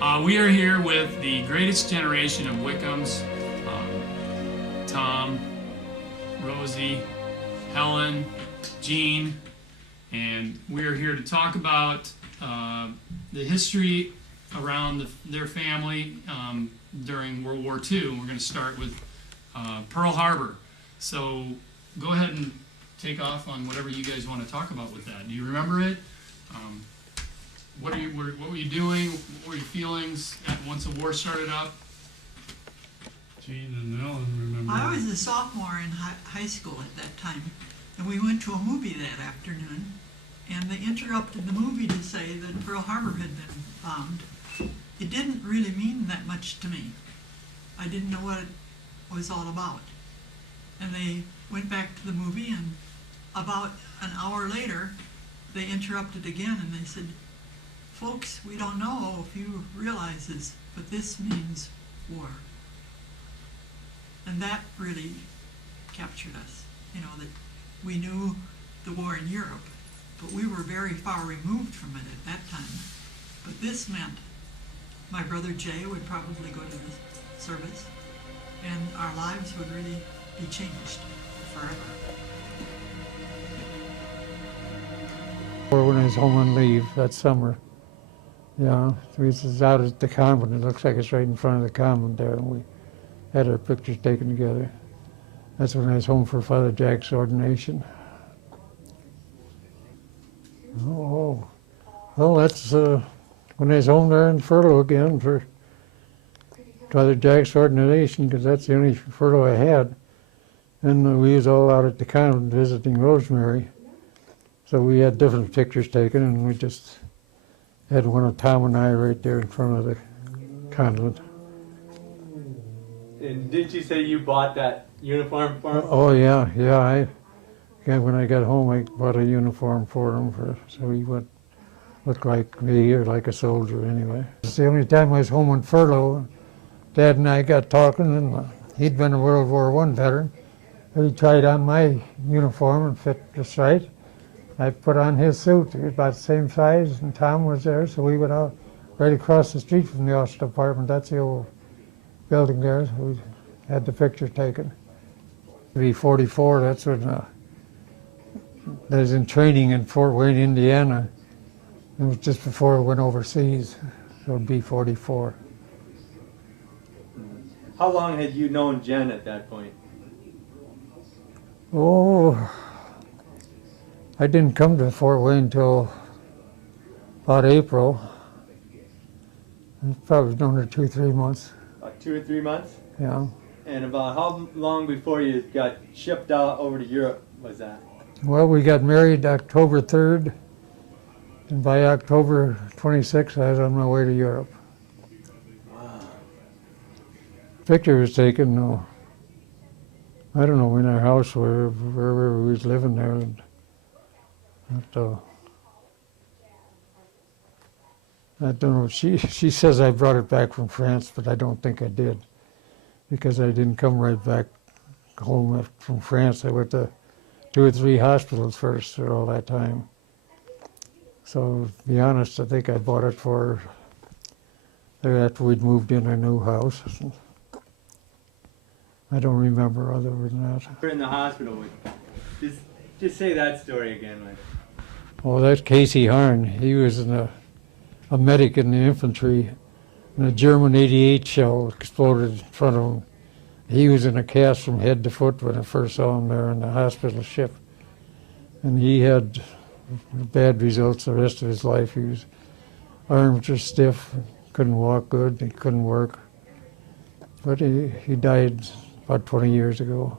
We are here with the greatest generation of Wickhams, Tom, Rosie, Helen, Jean, and we are here to talk about the history around their family during World War II. We're going to start with Pearl Harbor. So go ahead and take off on whatever you guys want to talk about with that. Do you remember it? What were you doing? What were your feelings once the war started up? Jean and Ellen remember. I was a sophomore in high school at that time, and we went to a movie that afternoon, and they interrupted the movie to say that Pearl Harbor had been bombed. It didn't really mean that much to me. I didn't know what it was all about. And they went back to the movie, and about an hour later, they interrupted again, and they said, "Folks, we don't know if you realize this, but this means war." And that really captured us, that we knew the war in Europe, but we were very far removed from it at that time. But this meant my brother Jay would probably go to the service, and our lives would really be changed forever. Or when I was home on leave that summer. Yeah, we was out at the convent. It looks like it's right in front of the convent there, and we had our pictures taken together. That's when I was home for Father Jack's ordination. Oh, well, that's when I was home there in furlough again for Father Jack's ordination, because that's the only furlough I had. And we was all out at the convent visiting Rosemary. So we had different pictures taken, and we just had one of Tom and I right there in front of the convent. And didn't you say you bought that uniform for him? Oh yeah. When I got home, I bought a uniform for him, so he would look like me or like a soldier anyway. It's the only time I was home on furlough. Dad and I got talking, and he'd been a World War I veteran. He tried on my uniform and fit just right. I put on his suit, it was about the same size, and Tom was there, so we went out right across the street from the office department. That's the old building there, so we had the picture taken. B-44, that's when I was in training in Fort Wayne, Indiana. It was just before I went overseas, so B-44. How long had you known Jen at that point? Oh, I didn't come to Fort Wayne until about April. I probably known her 2-3 months. About 2 or 3 months? Yeah. And about how long before you got shipped out over to Europe was that? Well, we got married October 3rd, and by October 26th, I was on my way to Europe. Wow. Picture was taken, I don't know, in our house, wherever we was living there. I don't know, she says I brought it back from France, but I don't think I did, because I didn't come right back home from France. I went to 2 or 3 hospitals first for all that time. So, to be honest, I think I bought it for her after we'd moved in our new house. I don't remember other than that. We're in the hospital. Just say that story again. Oh, that's Casey Harn. He was a medic in the infantry, and a German 88 shell exploded in front of him. He was in a cast from head to foot when I first saw him there in the hospital ship. And he had bad results the rest of his life. His arms were stiff, couldn't walk good, he couldn't work. But he died about 20 years ago.